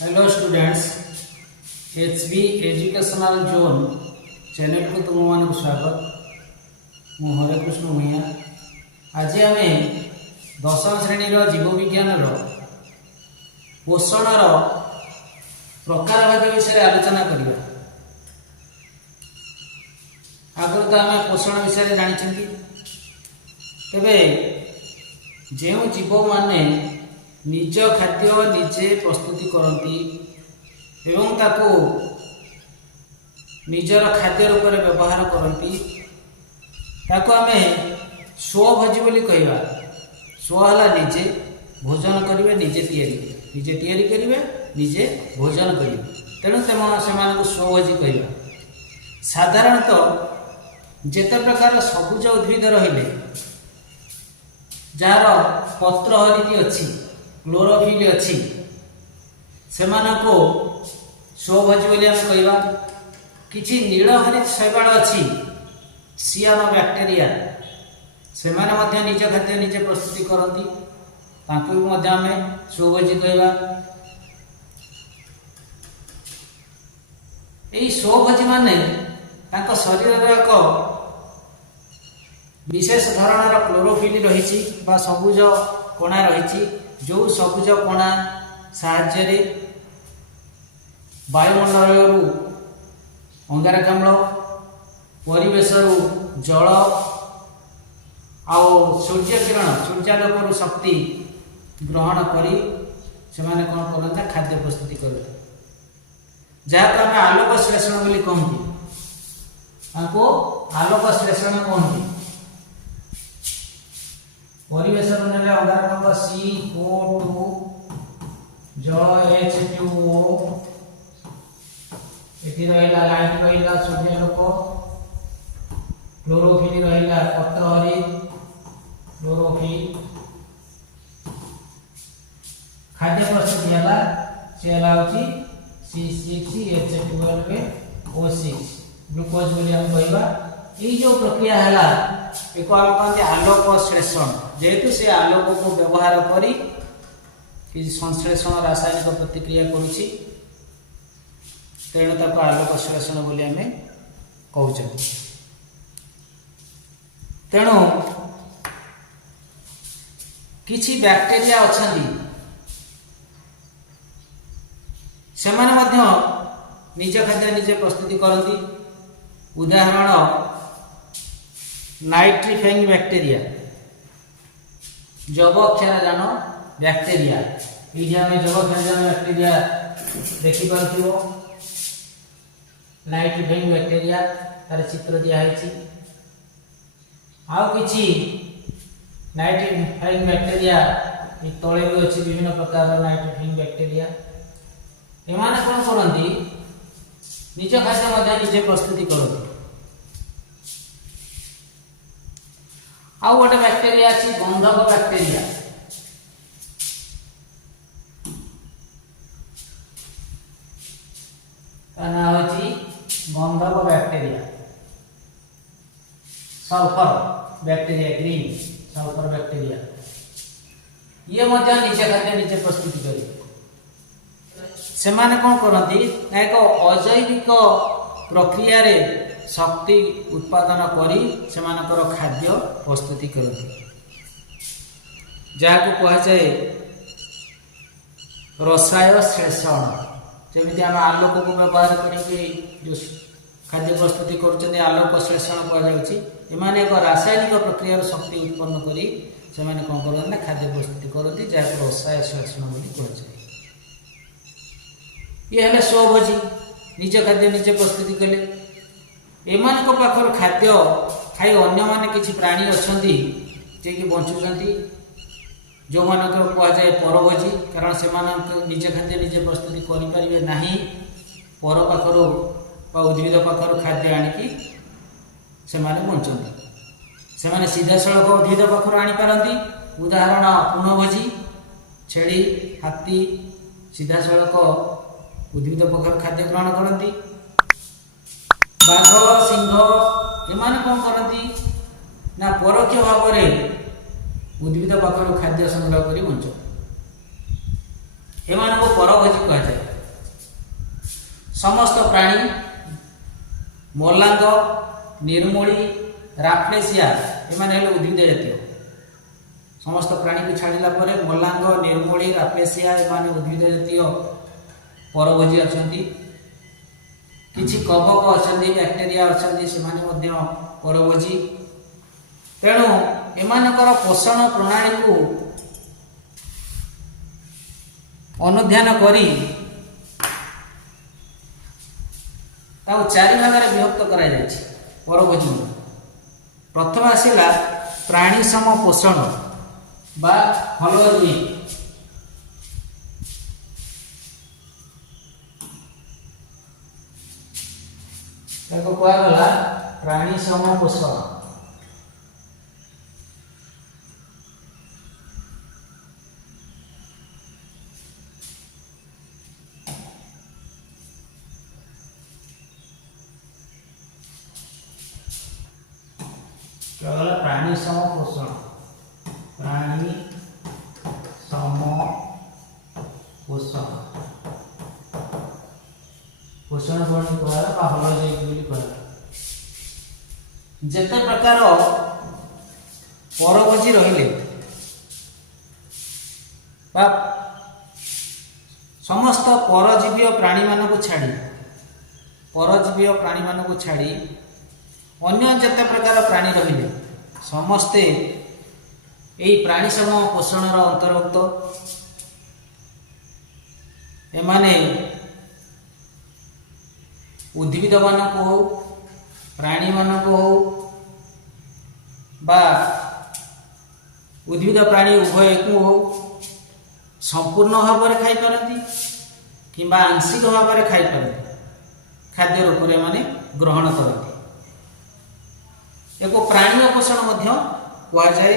Hello students, HB educational zone channel को तुम मान स्वागत। मु हरेकृष्ण भैया। आज आम दशम श्रेणी जीव विज्ञान पोषण प्रकार भेद विषय आलोचना करवा। आगु तो आम पोषण विषय जानी तेरे जो जीव माने निज खाद्य निजे प्रस्तुति करती एवं ताको निजर खाद्य रूप में व्यवहार करती ताको आमे स्वभोजी बोली कहवा। स्व है निजे भोजन करेंगे, निजे तैयारी करेंगे, निजे भोजन करेंगे, तेणु से स्वभोजी कहवा। साधारणतः जेते प्रकार सबुज उद्भिद रहिले जार पत्र हरिती अच्छी क्लोरोफिल अच्छी सेमानको स्वभोजी बोली आम कहवा। किछि नीलहरित शैवाल अच्छी सियानो बैक्टेरिया से निज खाद्य निजे प्रस्तुति करती तांको भी मध्य आम स्वभोजी कहवा। यही स्वभोजी माने तांको शरीर एक विशेष धरणर क्लोरोफिल रही सबुज कणा रही जो सबुज कणा साहाय्य वायुमंडल अंगारकाम्ल परिवेश जल सूर्य किरण सूर्यालोक शक्ति ग्रहण करी से कौन करते खाद्य प्रस्तुति करते जहाँ आम आलोक श्लेषण बोली कहते आलोक श्लेषण कहते। परिवेश ने अंगारकाम्ल CO2 जल H2O एटी रहिला लाइट रहिला सूर्यालोक क्लोरोफिल रहिला पत्र हरित क्लोरोफिल खाद्य प्रस्तुति हला से होची C6H12O6 ग्लूकोज बोली हम कहबा। ये जो प्रक्रिया है एक आम कहते आलोक श्लेषण जेहेतु से आलोक को व्यवहार करी किसी संश्लेषण रासायनिक प्रतिक्रिया करुच्ची तेणु ताको आलोक श्लेषण बोली आम कहते। तेणु किछि बैक्टेरिया अछंती सेमाने मध्य निज खाद्य निजे प्रस्तुति करती। उदाहरण नाइट्रिफाइंग बैक्टेरिया जबक्षारजान बैक्टेरिया ये आम जबक्षारजान बैक्टेरिया देखिपे नाइट्रिफाइंग बैक्टेरिया तार चित्र दिखाई। आउ किछि नाइट्रिफाइंग बैक्टेरिया तले भी अच्छी विभिन्न प्रकार नाइट्रिफाइंग बैक्टेरिया एमाने कौन करती निज खाद्य निजे प्रस्तुति करती। आउ गोटे बैक्टेरिया अच्छी गंधक बैक्टेरिया ना होची गंधक bacteria sulphur bacteria green sulphur bacteria ये मध्य निजे खाद्य निजे प्रस्तुति करी से माने कौन करती एक अजैविक प्रक्रिया रे शक्ति उत्पादन करी से खाद्य प्रस्तुति करती जहाँ को कहुए रसायन श्लेषण। जमी आम आलोक को व्यवहार करके जो खाद्य प्रस्तुति कर आलोक श्लेषण कहुए एक रासायनिक प्रक्रिया शक्ति उत्पन्न करी से कौन करते खाद्य प्रस्तुति करती जहाँ को रसायन श्लेषण बोली कहुए। ये है स्वभोजी निज खाद्य निजे प्रस्तुति कले। एमान को पाखर खाद्य खाई अन्य माने किछि प्राणी अछंती जे कि बंचुचंती जो मान को कहुए परभोजी कारण से निज खाद्य निजे प्रस्तुति करि परिबे नाही पर पाखर बा उद्भिद पाखर खाद्य आनिकी से माने बंचंती से माने सीधा सड़क उद्भिद पाखर आनी पारंती। उदाहरण पूर्णभोजी छेड़ी हाथी सीधा सड़क उद्भिद पाखर खाद्य ग्रहण करती। बाघ सिंह एमाने कौन करती ना परोक्ष भाव में उद्भिद पाखर खाद्य संग्रह कर बंच एमानक परभोजी कहुए। समस्त प्राणी मलांग निर्मूली राफ्लेसिया एमाने हेले उद्भिद जातीय समस्त प्राणी को छाड़िला परे मलांग निर्मूली राफ्लेसिया एमाने उद्भिद जातीय परभोजी अछंती किछि कवक अछंती बैक्टेरिया अछंती सेमाने मध्य परभोजी तेणु एमानकर पोषण प्रणाली को अनुध्यान करी चारि भाग विभक्त करा जायछि परभोजी प्रथम आसिला प्राणी सम पोषण बा फलजी ताको कुआ गला प्राणी सम पोषण प्राणी सम पोषण प्राणी सम पोषण पोषण बणी कहला बा हल जे बोली कहला जेते प्रकार परभोजी रहिले बा समस्त परजीवी प्राणी मानक छाड़ी परजीवी प्राणी मानक छाड़ी अन्य जेते प्रकार प्राणी रहिले समस्ते एई प्राणी सम पोषण अंतर्भुक्त एमाने उद्भिद मानक हो प्राणी मानक हो बा उद्भिद प्राणी उभय को हो संपूर्ण भाव में खाई पारती किंबा आंशिक भाव में खाई पारती खाद्य रूप में माने ग्रहण करती एक प्राणी पोषण मध्य कह जाए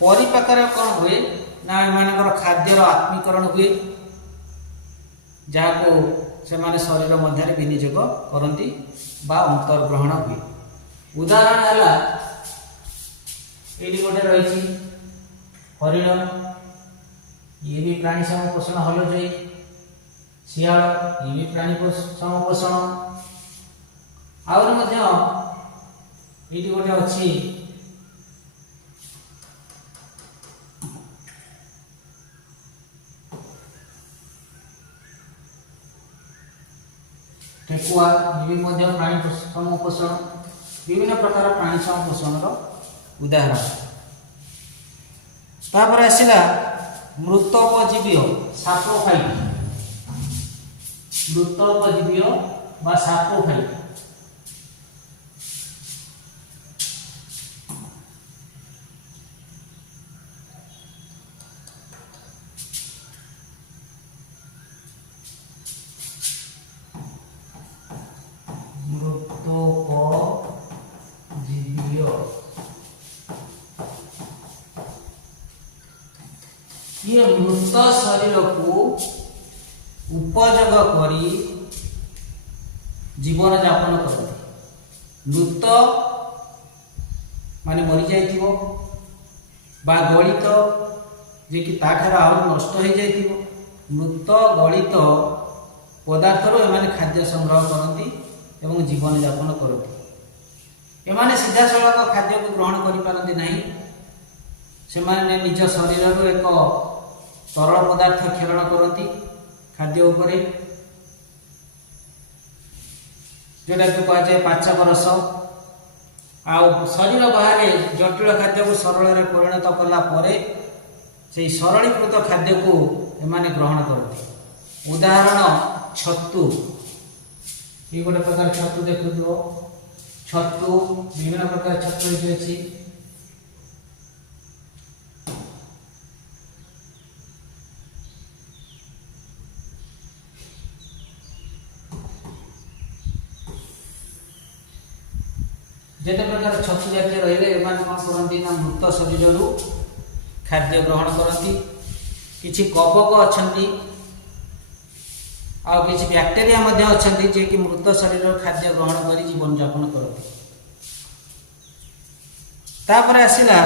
परिपाकर कौन हुए ना एमानकर खाद्यर आत्मीकरण हुए जहाँ को से माने शरीर मध्य विनियोग करती बा अंतर्ग्रहण हुए उदाहरण है ये गोटे रही हरिण ये भी प्राणी सम पोषण हल जाए शियाल ये भी प्राणी सम पोषण आउर मध्य ये गोटे अच्छी ठेकुआ ये भी प्राणी सम पोषण विभिन्न प्रकार प्राणी सम पोषण उदाहरण तापर आसिला मृतोपजीवी सापोफाइट मृतोपजीवी बा सापोफाइट ये मृत शरीर को उपयोग करी जीवन यापन करते मृत माने मरी जाइथिबो बा गलित जे कि ताठार आउ नष्ट हो जाइथिबो मृत गलित पदार्थर एमाने खाद्य संग्रह करती एवं जीवन यापन करती एमाने सीधा सड़क खाद्य को ग्रहण करि पारती नहीं से माने निज शरीर एक तरल पदार्थ क्षरण करती खाद्य उपरे जोटा कि कह जाए पाचक रस आ शरीर बाहर जटिल खाद्य को सरल रे परिणत कला परे से सरलीकृत खाद्य को एमाने ग्रहण करती उदाहरण छतु ये गोटे प्रकार छतु देखुथिबो छतु विभिन्न प्रकार छतु अछि जेते प्रकार छतु जातीय रहिले एमान कौन करती ना मृत शरीर खाद्य ग्रहण करती किछि कवक अछंती आ किछि बैक्टेरिया मध्ये अछंती जे कि मृत शरीर खाद्य ग्रहण करी जीवन यापन करती तापर आसिला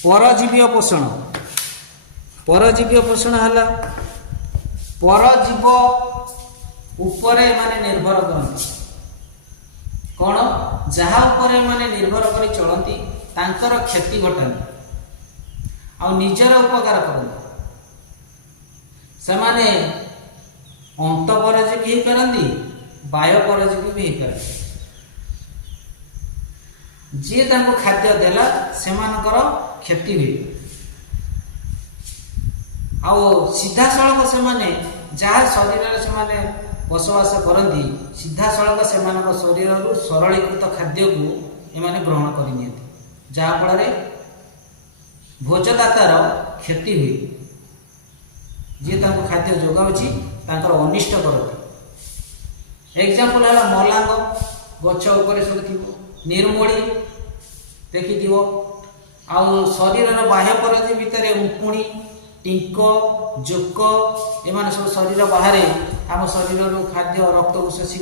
परजीवी पोषण हला परजीव उपरे माने निर्भर करती कौन जहाँ उपरे माने निर्भर कर चलती तांकर क्षति घटाती आ निजर उपकार करती से माने अंत परजीवी हो पारती बाह्य परजीवी भी हो पारती जी खाद्य देला से क्षति हुए आ सीधा सड़क से जहाँ शरीर से बसवास करती सीधा सड़क से शरीर सरलीकृत खाद्य को एमाने ग्रहण करनी जहाँफल भोजदातार क्षति हुए जी खाद्य जोगाऊँच अनिष्ट करती एग्जाम्पल है मलांग गछ उपर सब थी निर्मूली देखी आउ शरीर बाह्य परजी भितर उकुणी टिंक जोक एमान सब शरीर बाहर आम शरीर खाद्य रक्त को शोषि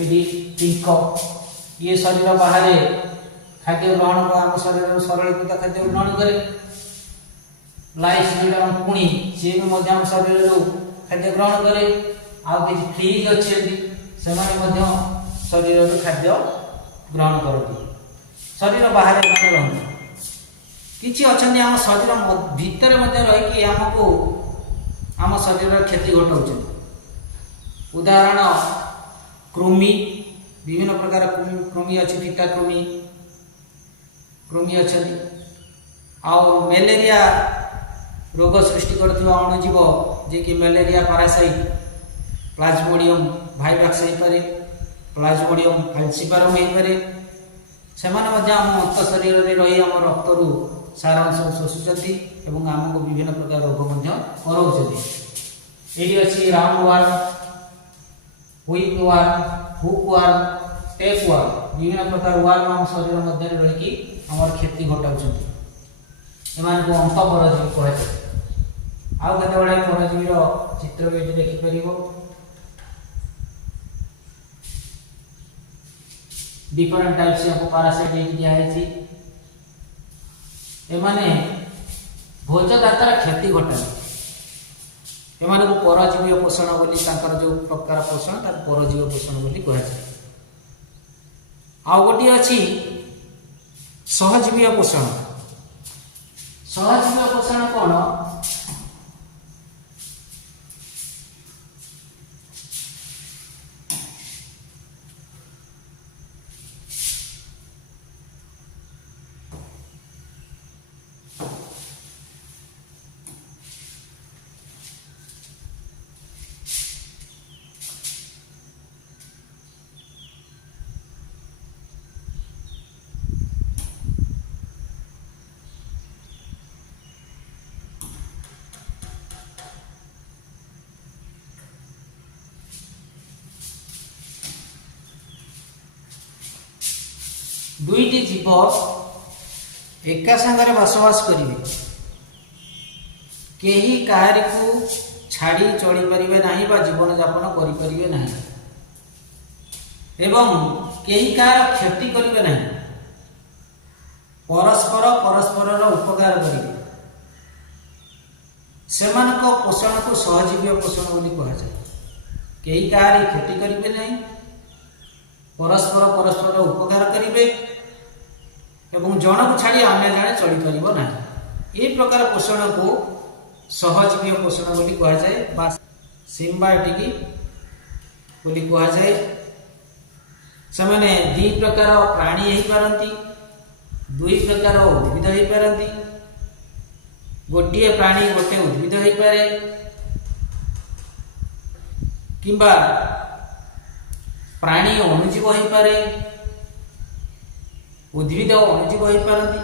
नि टिंक ये शरीर बाहर खाद्य ग्रहण को आम शरीर सरलीकृत खाद्य ग्रहण करे लाइस जोड़ा पुणी सी भी शरीर खाद्य ग्रहण करे आउ किसी फ्रीज अच्छे से शरीर खाद्य ग्रहण करती शरीर बाहर किसी अच्छा आम शरीर भितर रहीकि आमको आम शरीर क्षति घटाऊँ उदाहरण कृमि विभिन्न प्रकार कृमि अच्छी टीका कृमि अच्छा आउ मलेरिया रोग सृष्टि करथिबा अणुजीव जे कि मलेरिया पारासाइट प्लाज्मोडियम भाइरस हो पारे प्लाज्मोडियम फाल्सिपारम हो पारे से आम अंत शरीर में रही आम रक्तरू सार अंश शोषुंट और आमको विभिन्न प्रकार रोग कराऊँ ये अच्छी round worm whip warm hook warm tape warm विभिन्न प्रकार वार्म आम शरीर मध्य रही आम क्षति घटाऊँ एमान को अंत परजीवी कहुए आउ केते बड़े परजीवी चित्र भी देखिपर डिफरेंट टाइप्स को पारासाइट दिखाई एमाने भोजदातार क्षति घटाए एमान को परजीवी पोषण बोली जो प्रकार पोषण परजीवी पोषण बोली कहुए आउ गोटे अच्छी सहजीवी पोषण सहजीवी पोषण कौन दुईटी जीव एका संगे बसवास करेंगे कहीं कहारी को छाड़ी चली पारे ना जीवन यापन करें ना एवं कहीं कहार क्षति करेंगे ना परस्पर परस्पर उपकार करेंगे से पोषण को सहजीवी पोषण बोली कहुए कहीं कहारी क्षति करेंगे ना परस्पर परस्पर उपकार करेंगे एवं जन को छाड़ी अन्य जड़े चली पार ना ये प्रकार पोषण को सहजीवी पोषण बोली कहुए बा सिम्बायोटिक बोली कहुए से दी प्रकार प्राणी हो पारती दुई प्रकार उद्भिद हो पारती गोटे प्राणी गोटे उद्भिद हो पारे किंबा प्राणी अणुजीव हो पारे उद्भिद अणुजीव हो पारती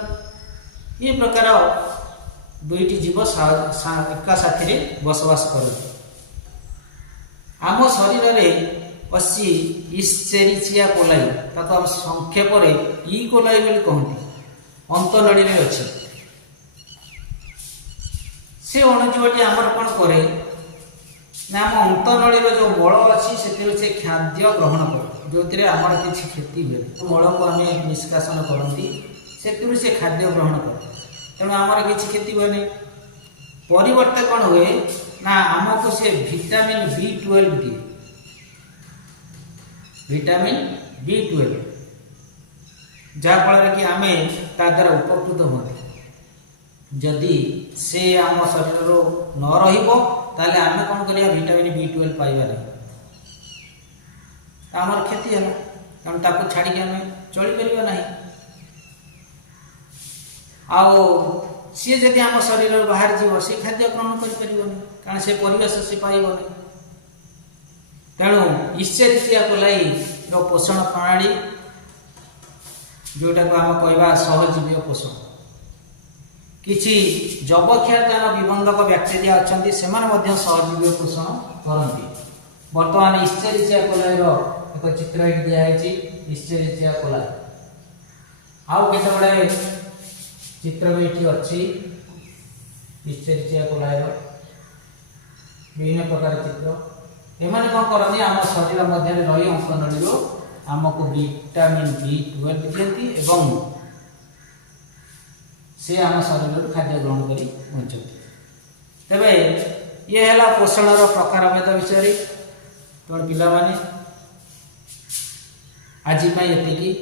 ये प्रकार दुईटी जीव एका साथी बसवास करती आम शरीर में अच्छी इस्चेरिचिया कोलाई ताको आम संक्षेप ई कोलाई बोली कहती अंतनड़ी में अच्छी से अणुजीवटी आमर कौन करे ना आम अंतनड़ी जो मल अच्छी से खाद्य ग्रहण करे जो आमर किसी क्षति हुए मल को आम निष्कासन करती से खाद्य ग्रहण कर तेणु आमर किसी क्षति हुए नहीं परिवर्तन कौन हुए ना आमको से विटामिन B12 दिए विटामिन B12 जहाँफल कि आम द्वारा उपकृत होते जदि से आम शरीर न रही आम कौन करिया विटामिन B12 पाइबा नहीं आमर क्षति है कारण ताको छाड़ी आम चली पार ना आओ सी जदि आम शरीर बाहर जीव से खाद्य ग्रहण कर कारण से परिवेश से पाइबनी तेणु ईश्चेरिचिया कोलाई पोषण प्रणाली जोटा को आम कहवा सहजीवी पोषण किछि जबक्षारजान विबंधक बैक्टेरिया अच्छा से सहजीवी पोषण करती बर्तमान ईश्चेरिचिया कोलाई एक चित्र दिखाई ईश्चेरिचिया कोलाई आउ केते बड़े चित्र भी ये अच्छी ईश्चेरिचिया कोलाई विभिन्न प्रकार चित्र एमाने कौन करती आम शरीर मध्य रही अंकनली आमको विटामिन B12 दिखती एवं से आम शरीर खाद्य ग्रहण कर बचती तेरे ये है पोषण प्रकार भेद विषय तुम पिलाने आज ये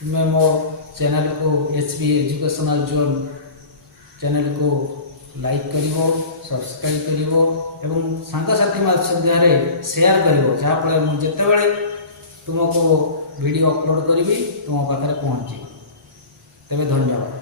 तुम्हें मो चैनल को HB एजुकेशनल जोन चैनल को लाइक करिवो सब्सक्राइब करिवो एवं सांगसाथी मध्य शेयर करिवो जहाँफल मुझे जितेबाला तुमको वीडियो अपलोड करी तुम पाखे पहुँची तेरे धन्यवाद।